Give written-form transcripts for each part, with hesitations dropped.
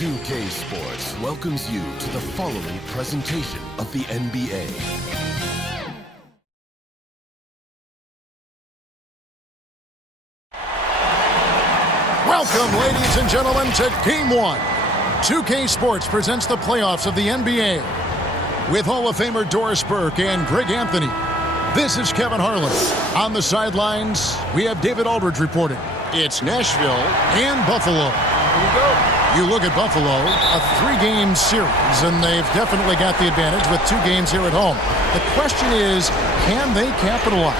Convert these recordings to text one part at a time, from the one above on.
2K Sports welcomes you to the following presentation of the NBA. Welcome, ladies and gentlemen, to Game 1. 2K Sports presents the playoffs of the NBA. With Hall of Famer Doris Burke and Greg Anthony. This is Kevin Harlan. On the sidelines, we have David Aldridge reporting. It's Nashville and Buffalo. Here we go. You look at Buffalo, a 3-game series, and they've definitely got the advantage with 2 games here at home. The question is, can they capitalize?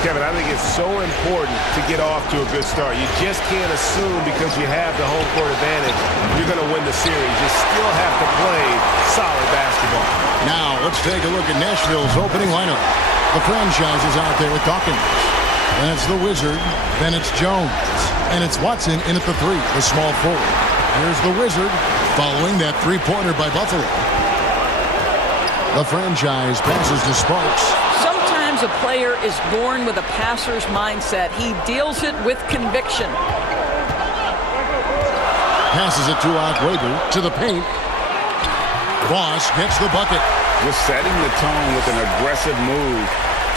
Kevin, I think it's so important to get off to a good start. You just can't assume because you have the home court advantage you're going to win the series. You still have to play solid basketball. Now, let's take a look at Nashville's opening lineup. The franchise is out there with Dawkins. Then it's the Wizard. Then it's Jones. And it's Watson in at the 3, the small forward. Here's the Wizard following that 3-pointer by Buffalo. The franchise passes to Sparks. Sometimes a player is born with a passer's mindset. He deals it with conviction. Passes it to Weber to the paint. Boss gets the bucket. Just setting the tone with an aggressive move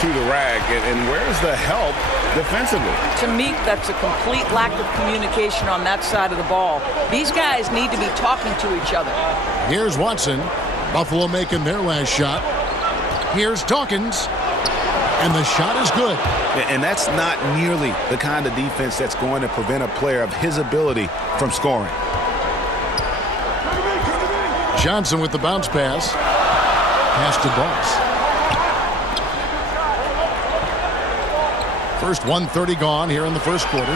to the rack. And where's the help defensively? To me, that's a complete lack of communication on that side of the ball. These guys need to be talking to each other. Here's Watson. Buffalo making their last shot. Here's Dawkins. And the shot is good. And that's not nearly the kind of defense that's going to prevent a player of his ability from scoring. Johnson with the bounce pass. Pass to Boss. First 1:30 gone here in the first quarter.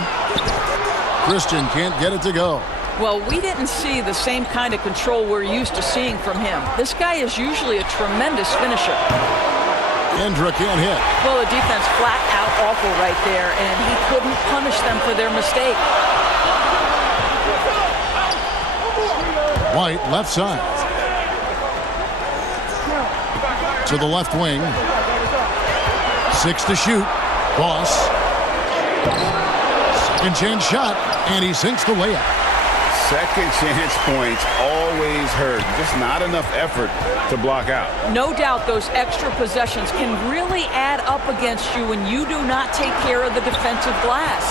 Christian can't get it to go. Well, we didn't see the same kind of control we're used to seeing from him. This guy is usually a tremendous finisher. Indra can't hit. Well, the defense flat out awful right there, and he couldn't punish them for their mistake. White, left side. To the left wing. 6 to shoot. Boss. Second chance shot, and he sinks the layup. Second chance points always hurt. Just not enough effort to block out. No doubt those extra possessions can really add up against you when you do not take care of the defensive glass.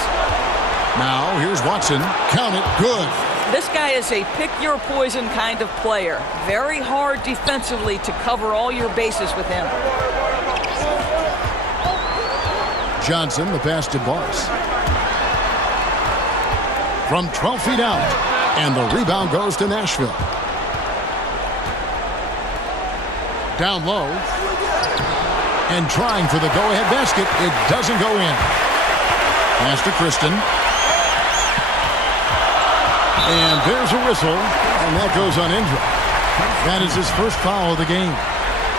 Now, here's Watson. Count it. Good. This guy is a pick-your-poison kind of player. Very hard defensively to cover all your bases with him. Johnson, the pass to Boss. From 12 feet out. And the rebound goes to Nashville. Down low. And trying for the go-ahead basket. It doesn't go in. Pass to Kristen. And there's a whistle. And that goes on Indra. That is his first foul of the game.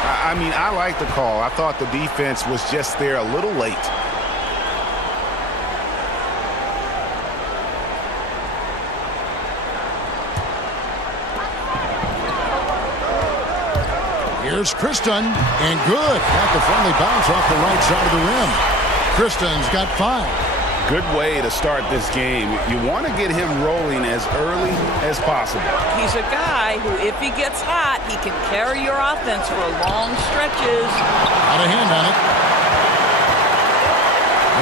I mean, I like the call. I thought the defense was just there a little late. Here's Kristen, and good. Got the friendly bounce off the right side of the rim. Kristen's got 5. Good way to start this game. You want to get him rolling as early as possible. He's a guy who, if he gets hot, he can carry your offense for long stretches. Got a hand on it.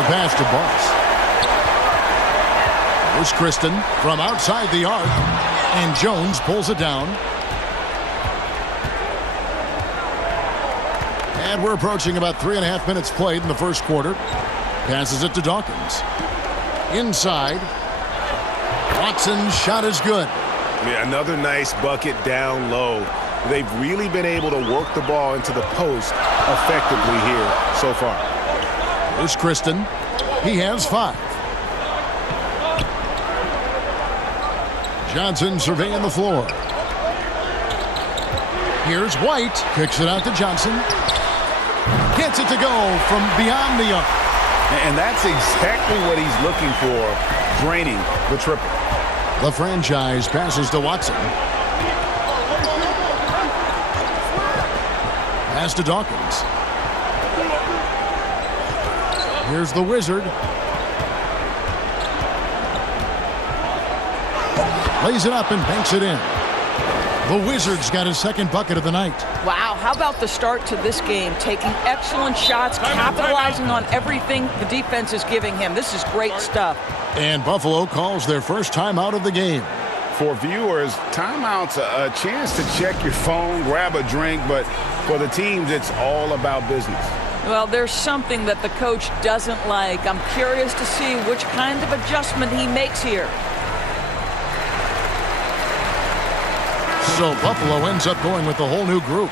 The pass to Boss. Here's Kristen from outside the arc, and Jones pulls it down. And we're approaching about 3.5 minutes played in the first quarter. Passes it to Dawkins. Inside. Watson's shot is good. Yeah, another nice bucket down low. They've really been able to work the ball into the post effectively here so far. Here's Kristen. He has 5. Johnson surveying the floor. Here's White. Kicks it out to Johnson. Gets it to go from beyond the arc. And that's exactly what he's looking for, draining the triple. The franchise passes to Watson. Pass to Dawkins. Here's the Wizard. Lays it up and banks it in. The Wizards got his second bucket of the night. Wow, how about the start to this game? Taking excellent shots, capitalizing on everything the defense is giving him. This is great stuff. And Buffalo calls their first timeout of the game. For viewers, timeout's a chance to check your phone, grab a drink, but for the teams, it's all about business. Well, there's something that the coach doesn't like. I'm curious to see which kind of adjustment he makes here. So Buffalo ends up going with the whole new group.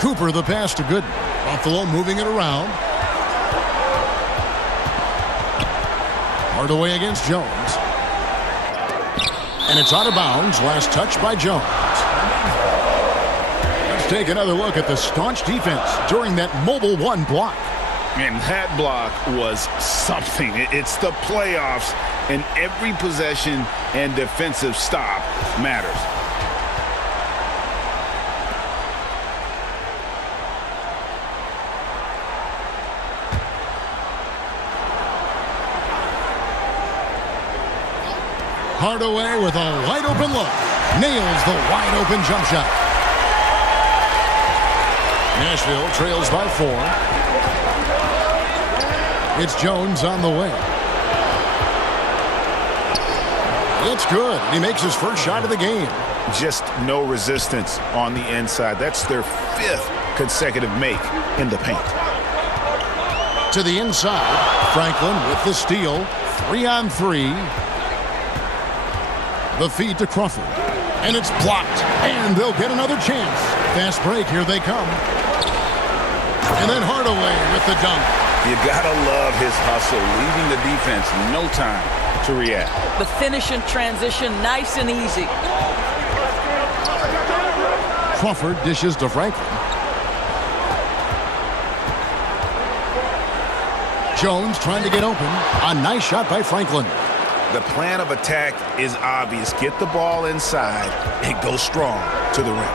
Cooper the pass to Gooden. Buffalo moving it around. Hardaway against Jones. And it's out of bounds. Last touch by Jones. Let's take another look at the staunch defense during that mobile one block. And that block was something. It's the playoffs, and every possession and defensive stop matters. Hardaway with a wide-open look. Nails the wide-open jump shot. Nashville trails by 4. It's Jones on the way. It's good. He makes his first shot of the game. Just no resistance on the inside. That's their 5th consecutive make in the paint. To the inside. Franklin with the steal. 3-on-3. The feed to Crawford. And it's blocked. And they'll get another chance. Fast break. Here they come. And then Hardaway with the dunk. You gotta love his hustle, leaving the defense no time to react. The finish in transition, nice and easy. Crawford dishes to Franklin. Jones trying to get open. A nice shot by Franklin. The plan of attack is obvious. Get the ball inside and go strong to the rim.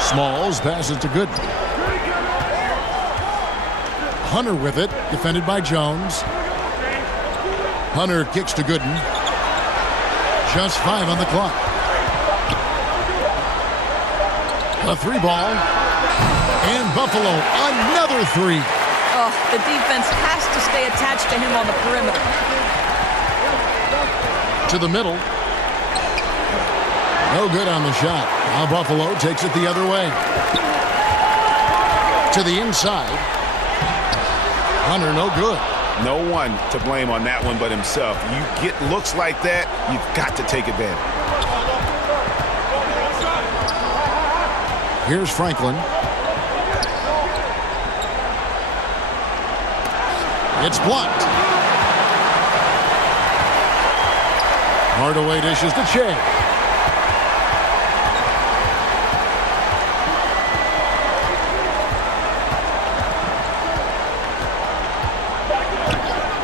Smalls passes to Gooden. Hunter with it, defended by Jones. Hunter kicks to Gooden. Just 5 on the clock. A 3-ball. And Buffalo, another 3. Oh, the defense has to stay attached to him on the perimeter. To the middle. No good on the shot. Now Buffalo takes it the other way. To the inside. Hunter, no good. No one to blame on that one but himself. You get looks like that, you've got to take advantage. Here's Franklin. It's blocked. Hardaway dishes to Che.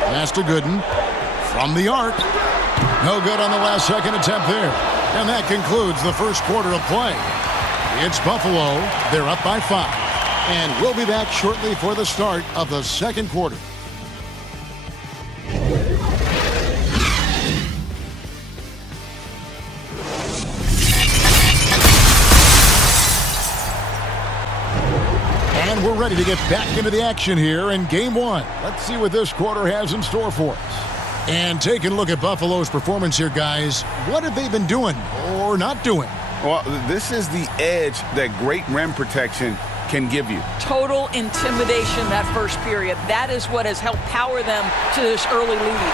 Pass to Gooden. From the arc. No good on the last second attempt there. And that concludes the first quarter of play. It's Buffalo. They're up by 5. And we'll be back shortly for the start of the second quarter. And we're ready to get back into the action here in Game 1. Let's see what this quarter has in store for us. And taking a look at Buffalo's performance here, guys. What have they been doing or not doing? Well, this is the edge that great rim protection can give you. Total intimidation that first period. That is what has helped power them to this early lead.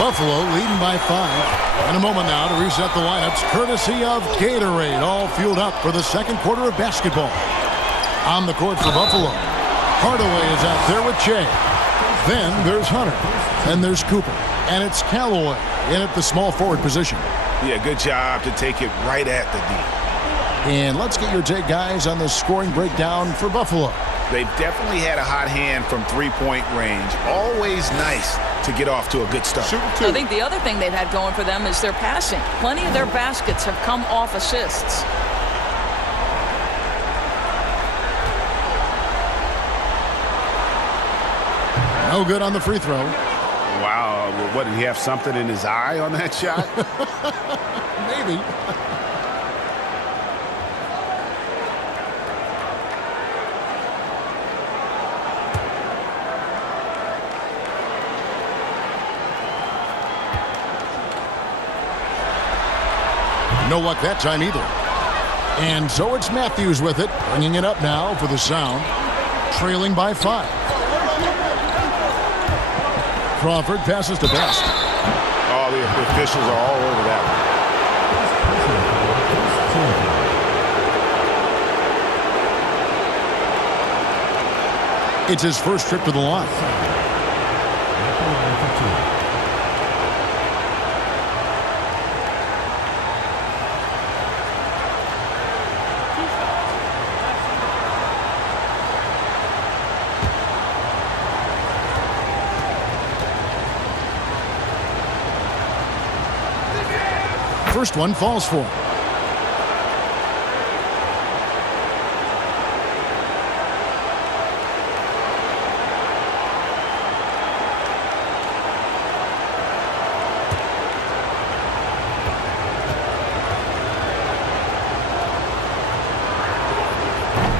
Buffalo leading by 5. In a moment now to reset the lineups, courtesy of Gatorade, all fueled up for the second quarter of basketball. On the court for Buffalo, Hardaway is out there with Che. Then there's Hunter. Then there's Cooper. And it's Callaway in at the small forward position. Yeah, good job to take it right at the D. And let's get your take, guys, on the scoring breakdown for Buffalo. They've definitely had a hot hand from three-point range. Always nice to get off to a good start. I think the other thing they've had going for them is their passing. Plenty of their baskets have come off assists. No good on the free throw. Wow, what, did he have something in his eye on that shot? Maybe. No luck that time either. And so it's Matthews with it, bringing it up now for the Sound, trailing by 5. Crawford passes to Best. Oh, the officials are all over that one. It's his first trip to the line. First one falls for him.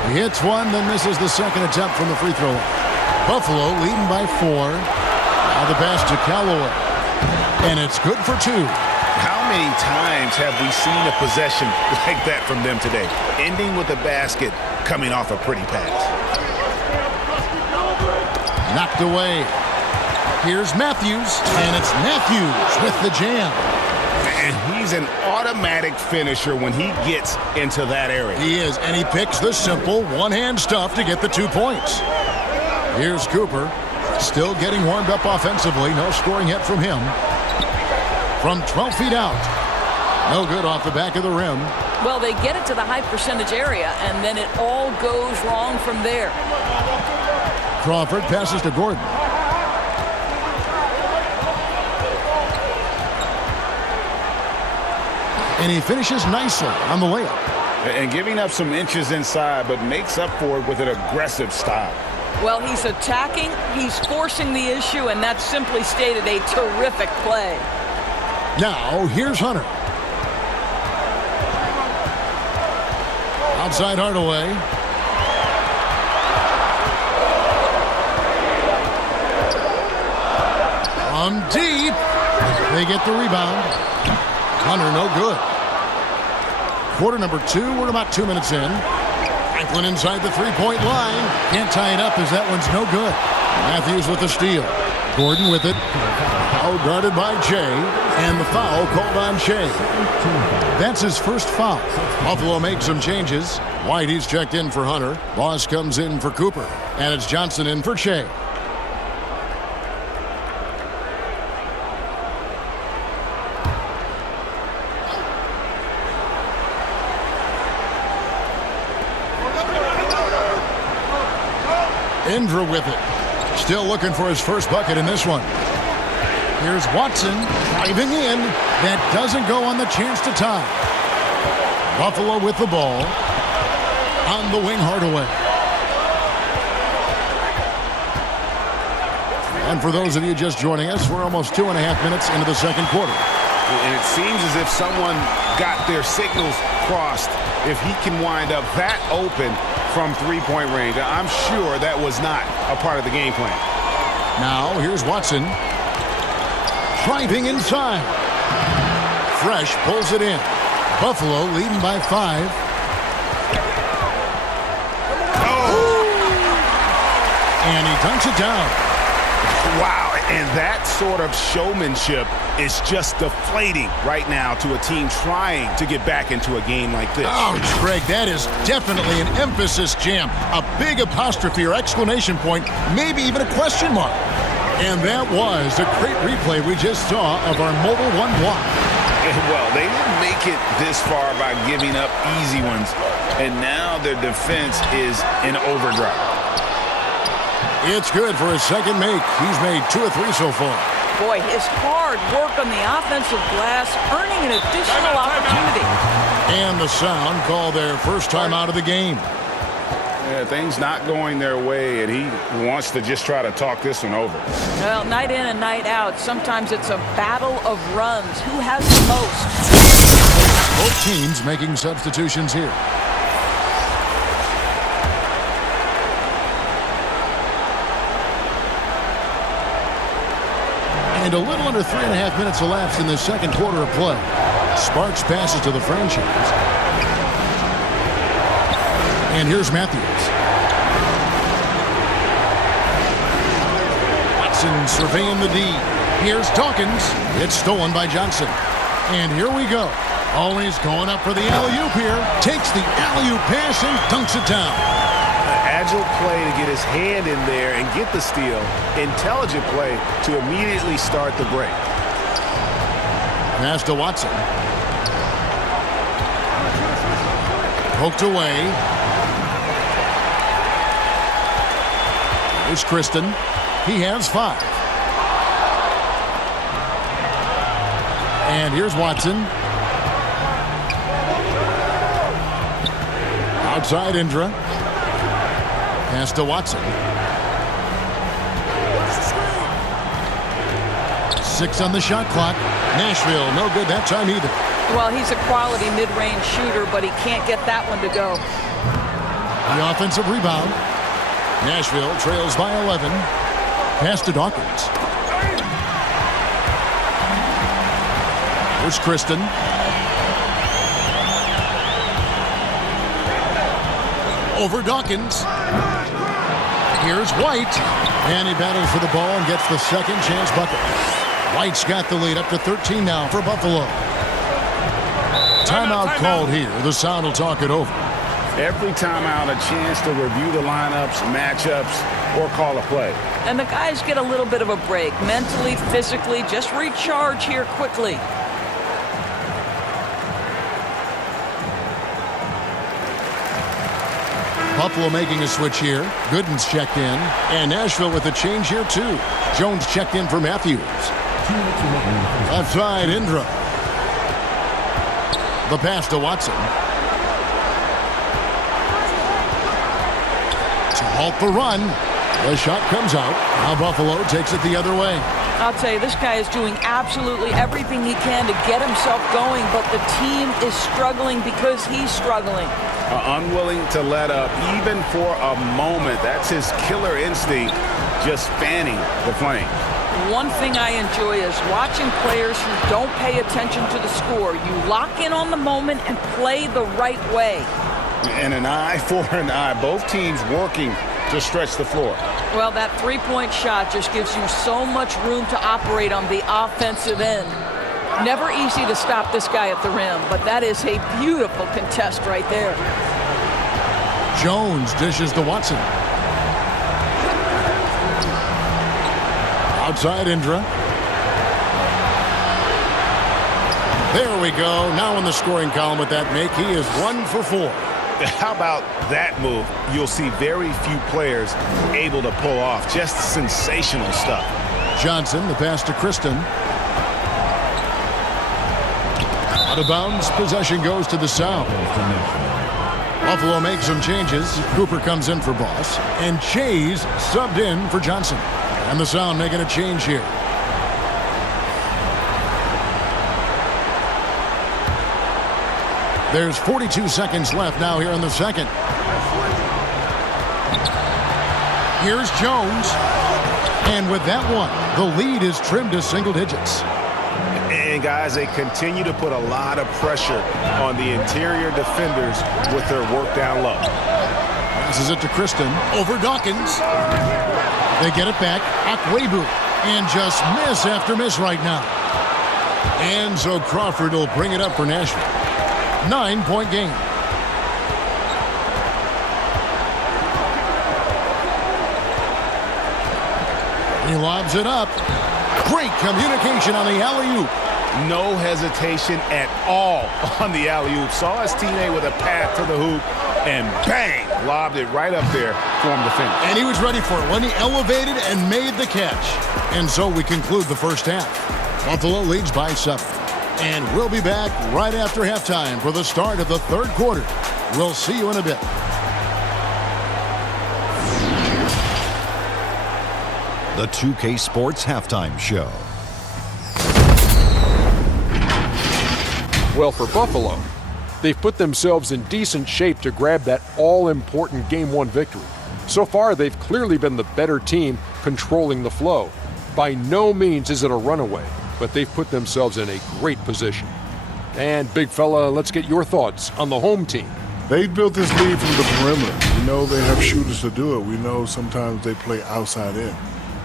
He hits one, then misses the second attempt from the free throw line. Buffalo leading by 4. Now the pass to Callaway. And it's good for 2. How many times have we seen a possession like that from them today? Ending with a basket, coming off a pretty pass. Knocked away. Here's Matthews, and it's Matthews with the jam. And he's an automatic finisher when he gets into that area. He is, and he picks the simple one-hand stuff to get the 2 points. Here's Cooper, still getting warmed up offensively. No scoring yet from him. From 12 feet out. No good off the back of the rim. Well, they get it to the high percentage area, and then it all goes wrong from there. Crawford passes to Gordon. And he finishes nicely on the layup. And giving up some inches inside, but makes up for it with an aggressive style. Well, he's attacking, he's forcing the issue, and that's simply stated a terrific play. Now, here's Hunter. Outside Hardaway. From deep. They get the rebound. Hunter, no good. Quarter number 2. We're about 2 minutes in. Franklin inside the three-point line. Can't tie it up as that one's no good. Matthews with the steal. Gordon with it. Foul guarded by Jay. And the foul called on Shea. That's his first foul. Buffalo makes some changes. Whitey's checked in for Hunter. Boss comes in for Cooper. And it's Johnson in for Shea. Indra with it. Still looking for his first bucket in this one. Here's Watson driving in. That doesn't go on the chance to tie. Buffalo with the ball. On the wing, Hardaway. And for those of you just joining us, we're almost 2.5 minutes into the second quarter. And it seems as if someone got their signals crossed. If he can wind up that open from three-point range, I'm sure that was not a part of the game plan. Now, here's Watson. Driving inside. Fresh pulls it in. Buffalo leading by 5. And he dunks it down. Wow, and that sort of showmanship is just deflating right now to a team trying to get back into a game like this. Oh, Greg, that is definitely an emphasis jam. A big apostrophe or exclamation point, maybe even a question mark. And that was a great replay we just saw of our mobile one block. Well, they didn't make it this far by giving up easy ones, and now their defense is in overdrive. It's good for his second make. He's made 2 or 3 so far. Boy, his hard work on the offensive glass, earning an additional opportunity. And the Sound call their first time out of the game. Yeah, things not going their way, and he wants to just try to talk this one over. Well, night in and night out, sometimes it's a battle of runs. Who has the most? Both teams making substitutions here. And a little under 3.5 minutes elapsed in the second quarter of play. Sparks passes to the franchise. And here's Matthews. Watson surveying the D. Here's Dawkins. It's stolen by Johnson. And here we go. Always going up for the alley-oop here. Takes the alley-oop pass and dunks it down. Agile play to get his hand in there and get the steal. Intelligent play to immediately start the break. Pass to Watson. Poked away. Here's Kristen. He has 5. And here's Watson. Outside Indra. Pass to Watson. 6 on the shot clock. Nashville, no good that time either. Well, he's a quality mid-range shooter, but he can't get that one to go. The offensive rebound. Nashville trails by 11. Pass to Dawkins. Here's Kristen. Over Dawkins. Here's White. And he battles for the ball and gets the second chance bucket. White's got the lead up to 13 now for Buffalo. Timeout called here. The Sound will talk it over. Every timeout, a chance to review the lineups, matchups, or call a play. And the guys get a little bit of a break. Mentally, physically, just recharge here quickly. Buffalo making a switch here. Gooden's checked in. And Nashville with a change here, too. Jones checked in for Matthews. Left side, Indra. The pass to Watson. To halt the run. The shot comes out. Now Buffalo takes it the other way. I'll tell you, this guy is doing absolutely everything he can to get himself going, but the team is struggling because he's struggling. Unwilling to let up, even for a moment. That's his killer instinct, just fanning the flame. One thing I enjoy is watching players who don't pay attention to the score. You lock in on the moment and play the right way. And an eye for an eye. Both teams working to stretch the floor. Well, that three-point shot just gives you so much room to operate on the offensive end. Never easy to stop this guy at the rim, but that is a beautiful contest right there. Jones dishes to Watson. Outside Indra. There we go. Now in the scoring column with that make, he is 1 for 4. How about that move? You'll see very few players able to pull off. Just sensational stuff. Johnson, the pass to Kristen. Out of bounds, possession goes to the Sound. Buffalo makes some changes. Cooper comes in for Boss. And Chase subbed in for Johnson. And the Sound making a change here. There's 42 seconds left now here in the second. Here's Jones. And with that one, the lead is trimmed to single digits. And guys, they continue to put a lot of pressure on the interior defenders with their work down low. Passes it to Kristen. Over Dawkins. They get it back. Akwebu. And just miss after miss right now. And so Crawford will bring it up for Nashville. 9-point game. He lobs it up. Great communication on the alley-oop. No hesitation at all on the alley-oop. Saw his teammate with a path to the hoop, and bang, lobbed it right up there for him to finish. And he was ready for it when he elevated and made the catch. And so we conclude the first half. Buffalo leads by 7. And we'll be back right after halftime for the start of the third quarter. We'll see you in a bit. the 2K Sports Halftime Show. Well, for Buffalo, they've put themselves in decent shape to grab that all-important Game 1 victory. So far, they've clearly been the better team controlling the flow. By no means is it a runaway, but they've put themselves in a great position. And, big fella, let's get your thoughts on the home team. They built this lead from the perimeter. We know they have shooters to do it. We know sometimes they play outside in.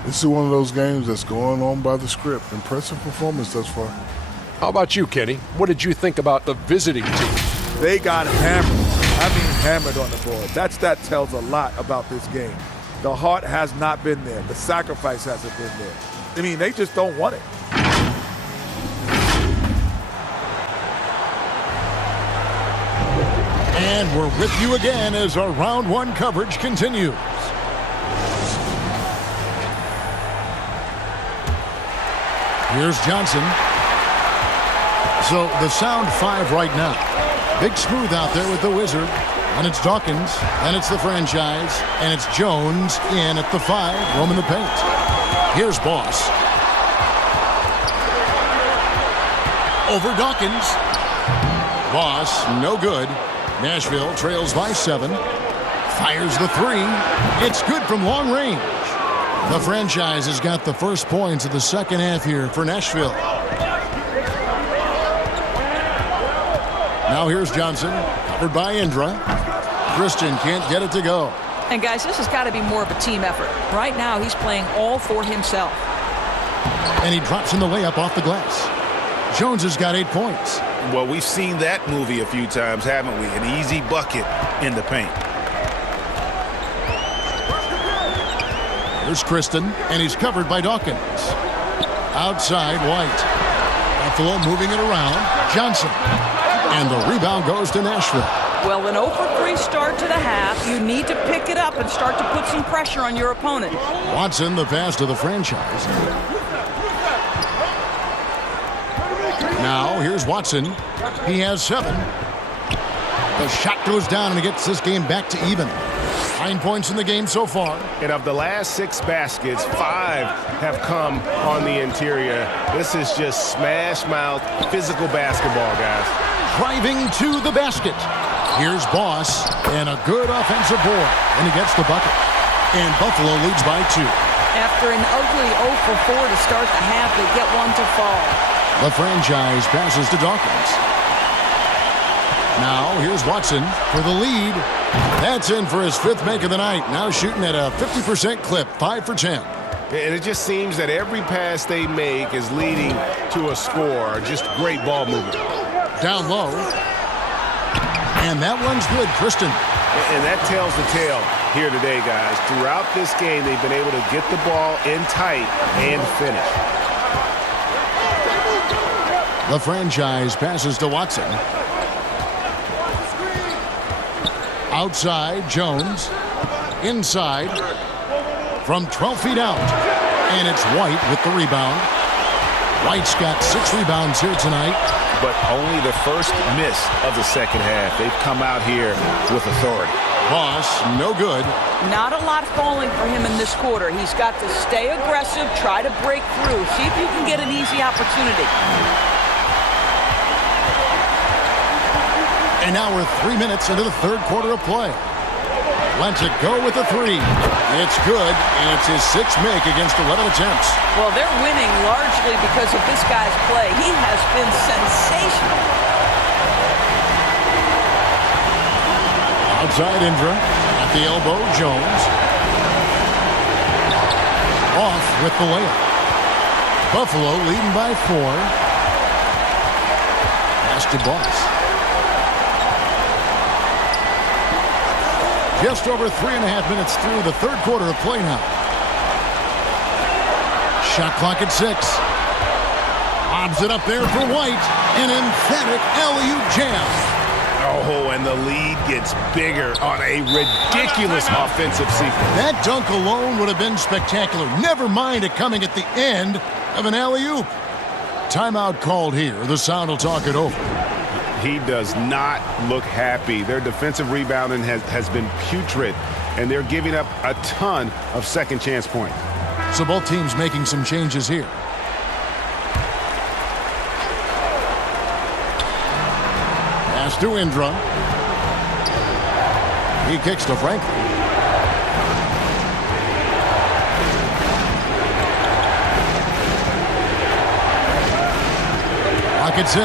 This is one of those games that's going on by the script. Impressive performance thus far. How about you, Kenny? What did you think about the visiting team? They got hammered. Hammered on the board. That tells a lot about this game. The heart has not been there. The sacrifice hasn't been there. I mean, they just don't want it. And we're with you again as our round 1 coverage continues. Here's Johnson. So the sound 5 right now. Big Smooth out there with the Wizard. And it's Dawkins. And it's the franchise. And it's Jones in at the 5, roaming the paint. Here's Boss. Over Dawkins. Boss, no good. Nashville trails by 7. Fires the 3. It's good from long range. The franchise has got the first points of the second half here for Nashville. Now here's Johnson, covered by Indra. Christian can't get it to go. And guys, this has got to be more of a team effort. Right now, he's playing all for himself. And he drops in the layup off the glass. Jones has got 8 points. Well, we've seen that movie a few times, haven't we? An easy bucket in the paint. Here's Kristen, and he's covered by Dawkins. Outside, White. Buffalo moving it around. Johnson. And the rebound goes to Nashville. Well, an 0-for-3 start to the half. You need to pick it up and start to put some pressure on your opponent. Watson, the pass to the franchise. Now, here's Watson. He has 7. The shot goes down and he gets this game back to even. 9 points in the game so far. And of the last 6 baskets, 5 have come on the interior. This is just smash-mouth, physical basketball, guys. Driving to the basket. Here's Boss, and a good offensive board, and he gets the bucket. And Buffalo leads by 2. After an ugly 0-for-4 to start the half, they get one to fall. The franchise passes to Dawkins. Now, here's Watson for the lead. That's in for his 5th make of the night. Now shooting at a 50% clip, 5 for 10. And it just seems that every pass they make is leading to a score. Just great ball movement. Down low. And that one's good, Kristen. And that tells the tale here today, guys. Throughout this game, they've been able to get the ball in tight and finish. The franchise passes to Watson. Outside, Jones. Inside. From 12 feet out. And it's White with the rebound. White's got 6 rebounds here tonight. But only the first miss of the second half. They've come out here with authority. Boss, no good. Not a lot falling for him in this quarter. He's got to stay aggressive, try to break through, see if you can get an easy opportunity. And now we're 3 minutes into the third quarter of play. Lets it go with a 3. It's good, and it's his 6th make against 11 attempts. Well, they're winning largely because of this guy's play. He has been sensational. Outside Indra, at the elbow, Jones. Off with the layup. Buffalo leading by 4. Pass to Boss. Just over 3.5 minutes through the third quarter of play now. Shot clock at 6. Lobs it up there for White. An emphatic alley-oop jam. Oh, and the lead gets bigger on a ridiculous offensive sequence. That dunk alone would have been spectacular. Never mind it coming at the end of an alley-oop. Timeout called here. The Sound will talk it over. He does not look happy. Their defensive rebounding has been putrid, and they're giving up a ton of second chance points. So both teams making some changes here. Pass to Indra. He kicks to Franklin. Pocket 6.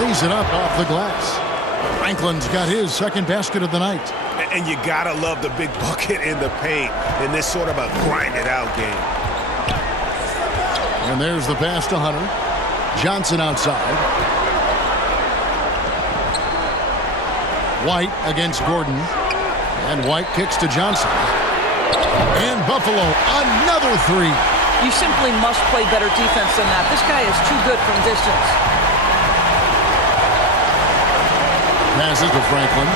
Lays it up off the glass. Franklin's got his second basket of the night. And you gotta love the big bucket in the paint in this sort of a grind-it-out game. And there's the pass to Hunter. Johnson outside. White against Gordon. And White kicks to Johnson. And Buffalo, another three. You simply must play better defense than that. This guy is too good from distance. Passes to Franklin.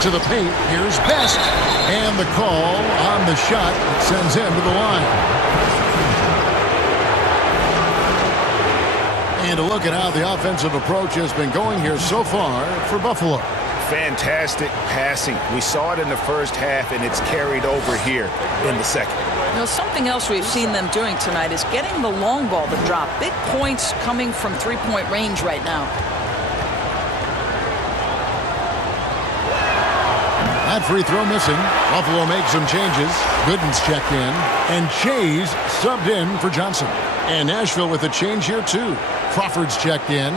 To the paint, here's Best. And the call on the shot that sends him to the line. And a look at how the offensive approach has been going here so far for Buffalo. Fantastic passing. We saw it in the first half, and it's carried over here in the second. You know, something else we've seen them doing tonight is getting the long ball to drop. Big points coming from three-point range right now. That free throw missing. Buffalo makes some changes. Gooden's checked in. And Shays subbed in for Johnson. And Nashville with a change here, too. Crawford's checked in.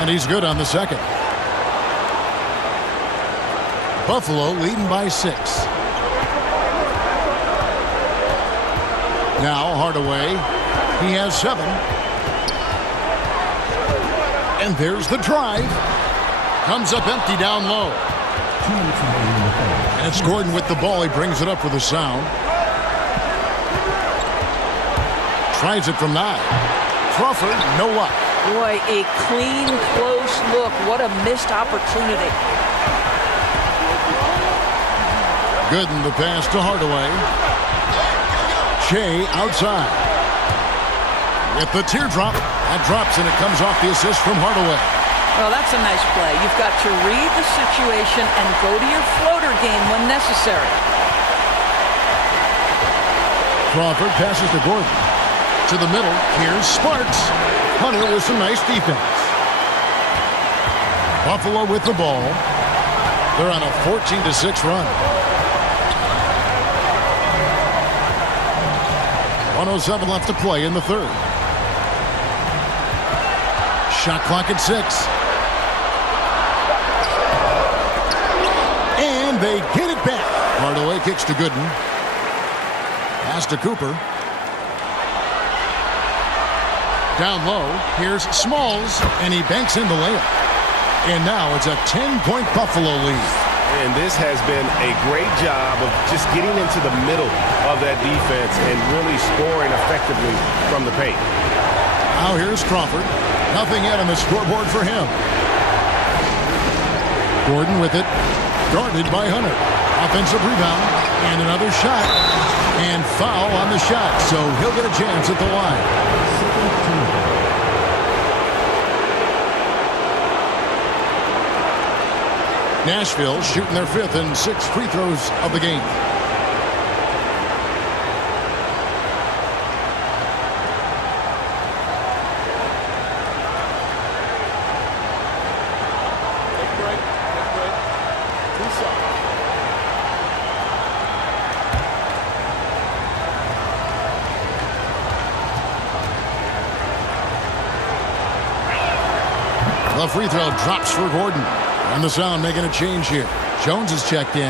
And he's good on the second. Buffalo leading by 6. Now Hardaway. He has 7. And there's the drive. Comes up empty down low. And it's Gordon with the ball. He brings it up with a sound. Tries it from 9. Crawford, no luck. Boy, a clean, close look. What a missed opportunity. Gooden the pass to Hardaway. Shea outside. With the teardrop. That drops and it comes off the assist from Hardaway. Well, that's a nice play. You've got to read the situation and go to your floater game when necessary. Crawford passes to Gordon. To the middle. Here's Sparks. Hunter with some nice defense. Buffalo with the ball. They're on a 14-6 run. 1:07 left to play in the third. Shot clock at 6. And they get it back. Hardaway kicks to Gooden. Pass to Cooper. Down low, here's Smalls, and he banks in the layup. And now it's a 10-point Buffalo lead. And this has been a great job of just getting into the middle of that defense and really scoring effectively from the paint. Now here's Crawford. Nothing yet on the scoreboard for him. Gordon with it. Guarded by Hunter. Offensive rebound. And another shot. And foul on the shot. So he'll get a chance at the line. Nashville shooting their 5th and 6th free throws of the game. The free throw drops for Gordon. And the Sound making a change here. Jones is checked in.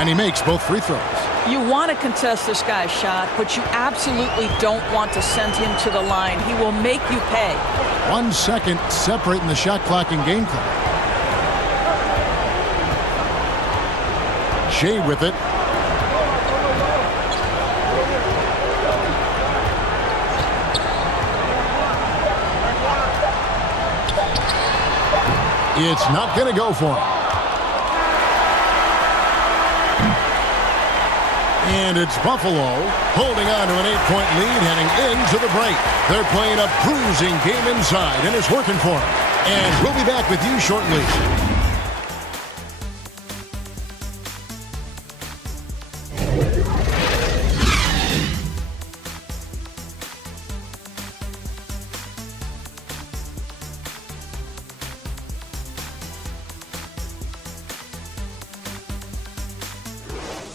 And he makes both free throws. You want to contest this guy's shot, but you absolutely don't want to send him to the line. He will make you pay. 1 second separating the shot clock and game clock. Shea with it. It's not going to go for him. And it's Buffalo holding on to an 8-point lead heading into the break. They're playing a bruising game inside, and it's working for them. And we'll be back with you shortly.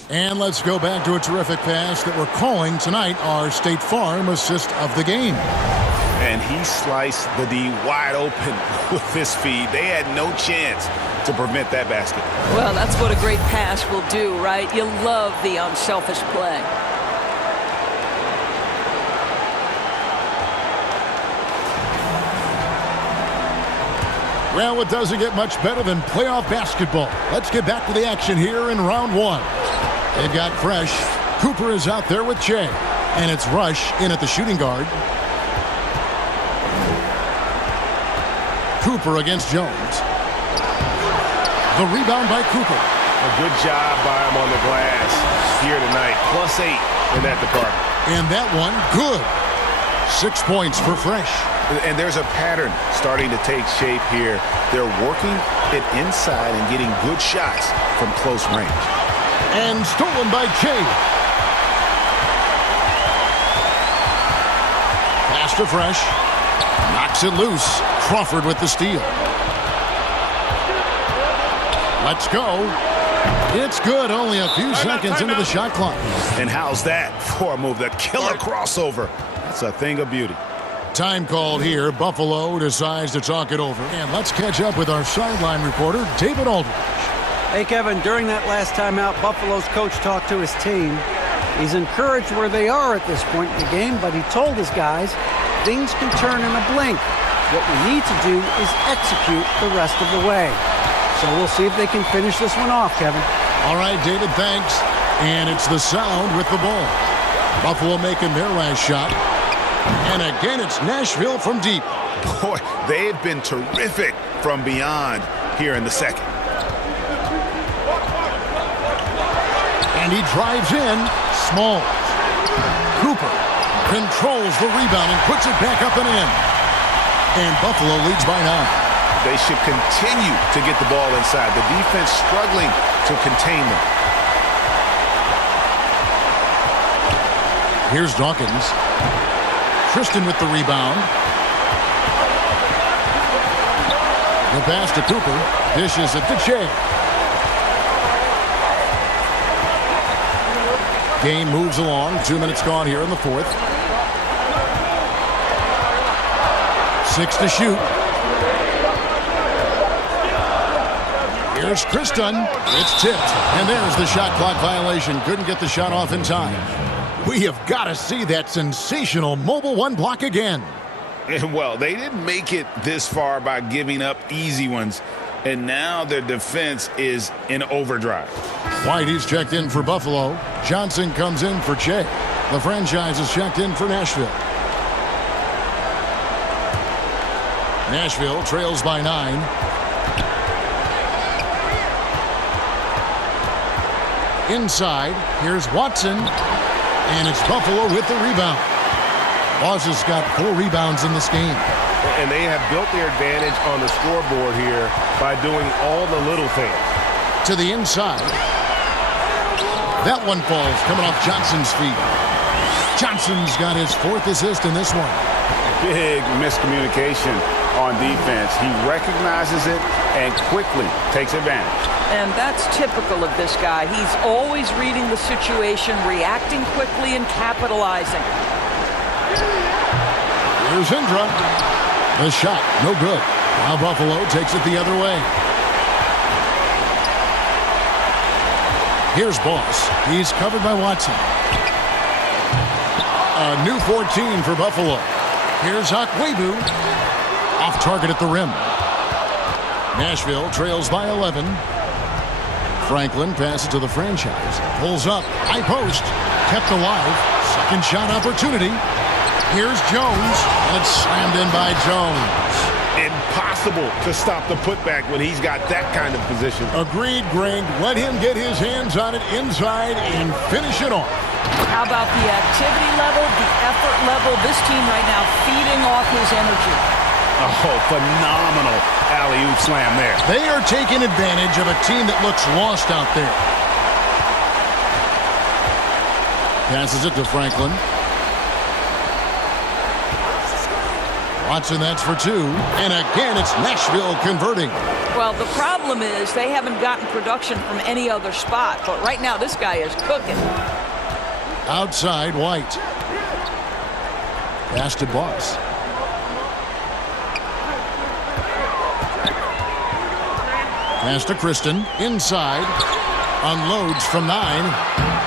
And let's go back to a terrific pass that we're calling tonight our State Farm assist of the game. And he sliced the D wide open with this feed. They had no chance to prevent that basket. Well, that's what a great pass will do, right? You love the unselfish play. Well, it doesn't get much better than playoff basketball. Let's get back to the action here in round one. They've got Fresh. Cooper is out there with Che. And it's Rush in at the shooting guard. Cooper against Jones. The rebound by Cooper. A good job by him on the glass here tonight. +8 in that department. And that one, good. 6 points for Fresh. And there's a pattern starting to take shape here. They're working it inside and getting good shots from close range. And stolen by Che. Pass to Fresh. Knocks it loose. Crawford with the steal. Let's go. It's good. Only a few seconds into the shot clock. And how's that for a move? The killer crossover. That's a thing of beauty. Time called here. Buffalo decides to talk it over. And let's catch up with our sideline reporter, David Aldridge. Hey, Kevin, during that last timeout, Buffalo's coach talked to his team. He's encouraged where they are at this point in the game, but he told his guys things can turn in a blink. What we need to do is execute the rest of the way. So we'll see if they can finish this one off, Kevin. All right, David, thanks. And it's the Sound with the ball. Buffalo making their last shot. And again, it's Nashville from deep. Boy, they've been terrific from beyond here in the second. And he drives in. Small. Cooper controls the rebound and puts it back up and in. And Buffalo leads by 9. They should continue to get the ball inside. The defense struggling to contain them. Here's Dawkins. Tristan with the rebound. The pass to Cooper. Dishes it to Che. Game moves along. 2 minutes gone here in the fourth. 6 to shoot. Here's Tristan. It's tipped. And there's the shot clock violation. Couldn't get the shot off in time. We have got to see that sensational mobile one block again. Well, they didn't make it this far by giving up easy ones. And now their defense is in overdrive. Whitey's checked in for Buffalo. Johnson comes in for Che. The franchise is checked in for Nashville. Nashville trails by 9. Inside, here's Watson. And it's Buffalo with the rebound. Boss has got 4 rebounds in this game. And they have built their advantage on the scoreboard here by doing all the little things. To the inside. That one falls, coming off Johnson's feet. Johnson's got his 4th assist in this one. Big miscommunication on defense. He recognizes it and quickly takes advantage. And that's typical of this guy. He's always reading the situation, reacting quickly, and capitalizing. Here's Indra. The shot, no good. Now Buffalo takes it the other way. Here's Boss. He's covered by Watson. A new 14 for Buffalo. Here's Akwebu. Off target at the rim. Nashville trails by 11. Franklin passes to the franchise. Pulls up. High post. Kept alive. Second shot opportunity. Here's Jones. And it's slammed in by Jones. impossible to stop the putback when he's got that kind of position. Agreed, Greg. Let him get his hands on it inside and finish it off. How about the activity level, the effort level? This team right now feeding off his energy. Oh, phenomenal alley-oop slam there. They are taking advantage of a team that looks lost out there. Passes it to Franklin. Watson, that's for two. And again, it's Nashville converting. Well, the problem is they haven't gotten production from any other spot. But right now, this guy is cooking. Outside, White. Pass to Boss. Pass to Kristen. Inside. Unloads from 9.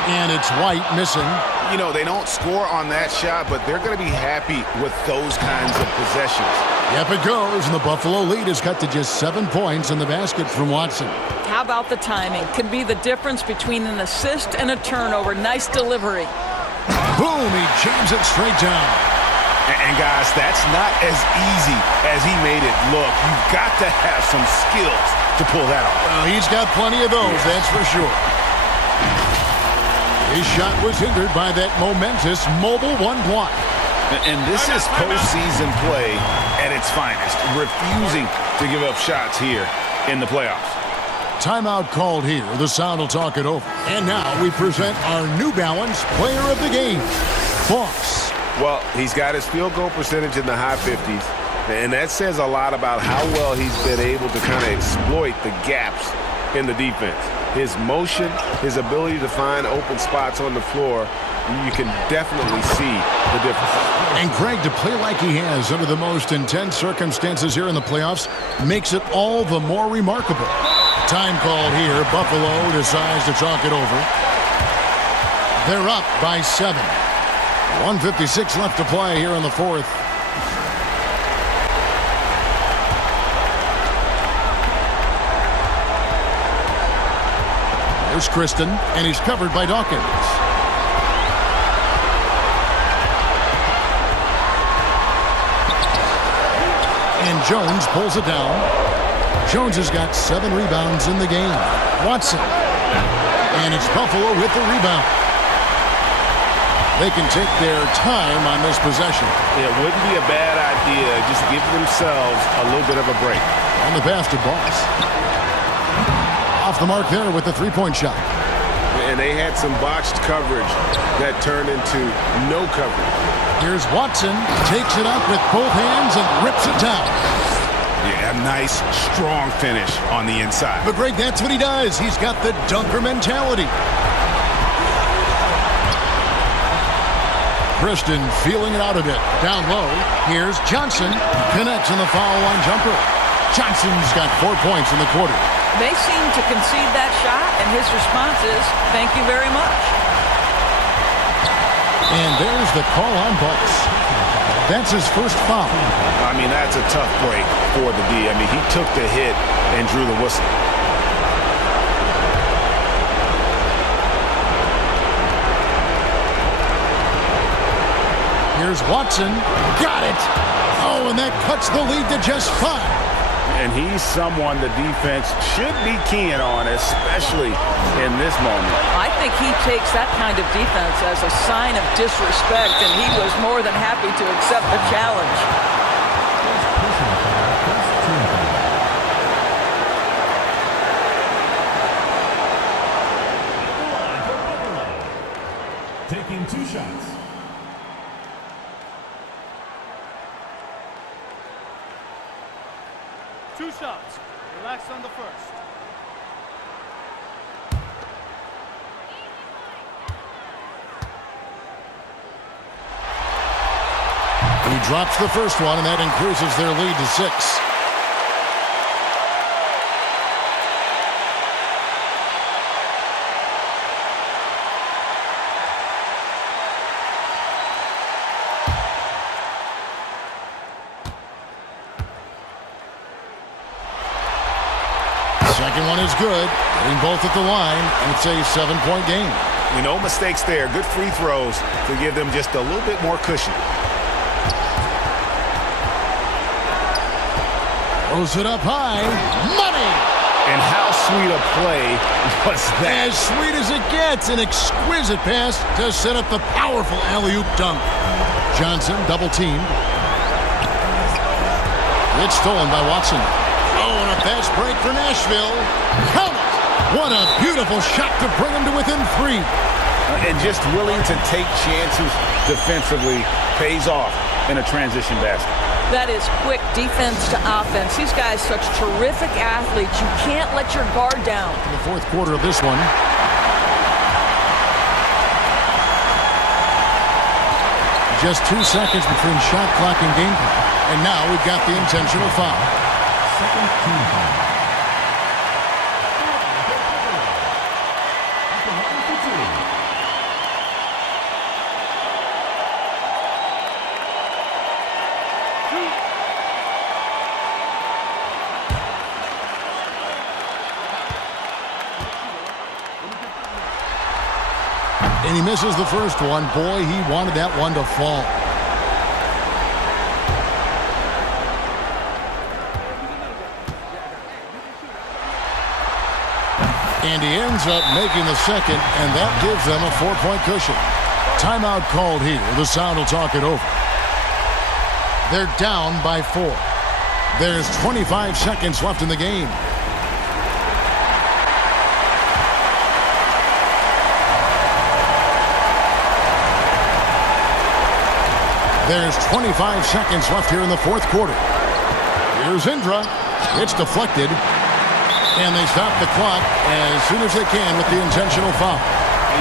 And it's White missing. You know, they don't score on that shot, but they're going to be happy with those kinds of possessions. Yep, it goes, and the Buffalo lead is cut to just 7 points in the basket from Watson. How about the timing? Can be the difference between an assist and a turnover. Nice delivery. Boom, he jams it straight down. And guys, that's not as easy as he made it look. You've got to have some skills to pull that off. Well, he's got plenty of those, that's for sure. His shot was hindered by that momentous mobile one block. And this is postseason play at its finest, refusing to give up shots here in the playoffs. Timeout called here. The sound will talk it over. And now we present our New Balance player of the game, Boss. Well, he's got his field goal percentage in the high 50s, and that says a lot about how well he's been able to kind of exploit the gaps in the defense. His motion, his ability to find open spots on the floor, you can definitely see the difference. And Greg, to play like he has under the most intense circumstances here in the playoffs makes it all the more remarkable. Time call here. Buffalo decides to chalk it over. They're up by 7. 1:56 left to play here in the fourth. There's Kristen, and he's covered by Dawkins. And Jones pulls it down. Jones has got 7 rebounds in the game. Watson. And it's Buffalo with the rebound. They can take their time on this possession. It wouldn't be a bad idea. Just give themselves a little bit of a break. On the pass to Boss. Off the mark there with the three-point shot. And they had some botched coverage that turned into no coverage. Here's Watson. Takes it up with both hands and rips it down. Yeah, nice, strong finish on the inside. But Greg, that's what he does. He's got the dunker mentality. Kristen feeling it out a bit. Down low. Here's Johnson. Connects on the foul line jumper. Johnson's got 4 points in the quarter. They seem to concede that shot, and his response is, thank you very much. And there's the call on Bucks. That's his first foul. I mean, that's a tough break for the D. I mean, he took the hit and drew the whistle. Here's Watson. Got it. Oh, and that cuts the lead to just 5. And he's someone the defense should be keying on, especially in this moment. I think he takes that kind of defense as a sign of disrespect, and he was more than happy to accept the challenge. Taking 2 shots. Two shots. Relax on the first. He drops the first one, and that increases their lead to 6. Second one is good. Getting both at the line, and it's a 7-point game. No mistakes there. Good free throws to give them just a little bit more cushion. Throws it up high. Money! And how sweet a play was that? As sweet as it gets. An exquisite pass to set up the powerful alley-oop dunk. Johnson double-teamed. It's stolen by Watson. Oh, and a fast break for Nashville. Count it! What a beautiful shot to bring him to within 3. And just willing to take chances defensively pays off in a transition basket. That is quick defense to offense. These guys such terrific athletes. You can't let your guard down. In the fourth quarter of this one. Just 2 seconds between shot clock and game clock. And now we've got the intentional foul. Second team foul. And he misses the first one. Boy, he wanted that one to fall. And he ends up making the second, and that gives them a 4-point cushion. Timeout called here. The Sound will talk it over. They're down by 4. There's 25 seconds left in the game. There's 25 seconds left here in the fourth quarter. Here's Indra. It's deflected. And they stop the clock as soon as they can with the intentional foul.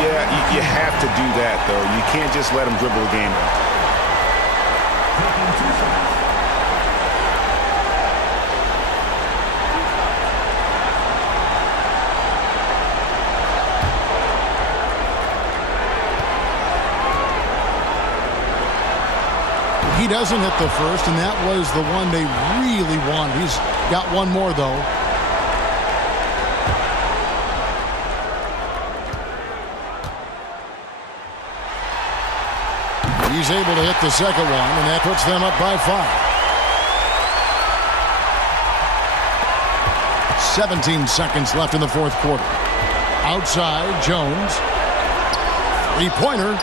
Yeah, you have to do that, though. You can't just let them dribble the game out. Taking 2 shots. He doesn't hit the first, and that was the one they really wanted. He's got one more, though. He's able to hit the second one, and that puts them up by 5. 17 seconds left in the fourth quarter. Outside, Jones. Three-pointer.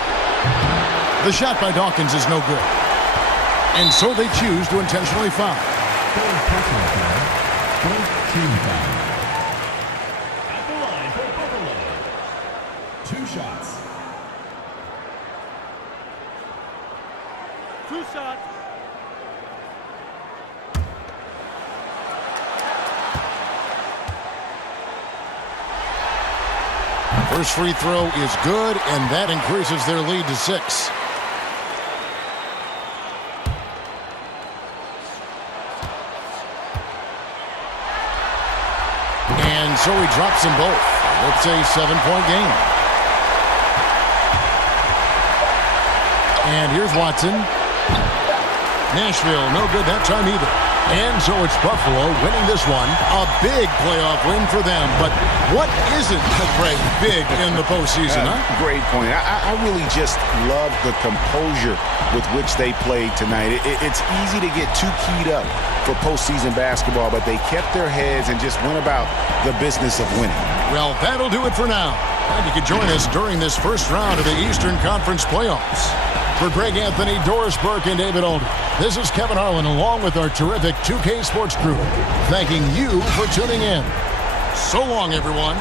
The shot by Dawkins is no good. And so they choose to intentionally foul. Third personal foul. Fourth team foul. At the line for Buffalo. 2 shots. 2 shots. First free throw is good, and that increases their lead to 6. And so he drops them both. It's a 7-point game. And here's Watson. Nashville, no good that time either. And so it's Buffalo winning this one. A big playoff win for them. But what isn't, Craig, big in the postseason, huh? Great point. I really just love the composure with which they played tonight. It's easy to get too keyed up for postseason basketball, but they kept their heads and just went about the business of winning. Well, that'll do it for now. And you can join us during this first round of the Eastern Conference playoffs. For Greg Anthony, Doris Burke, and David Alden, this is Kevin Harlan along with our terrific 2K Sports crew, thanking you for tuning in. So long, everyone.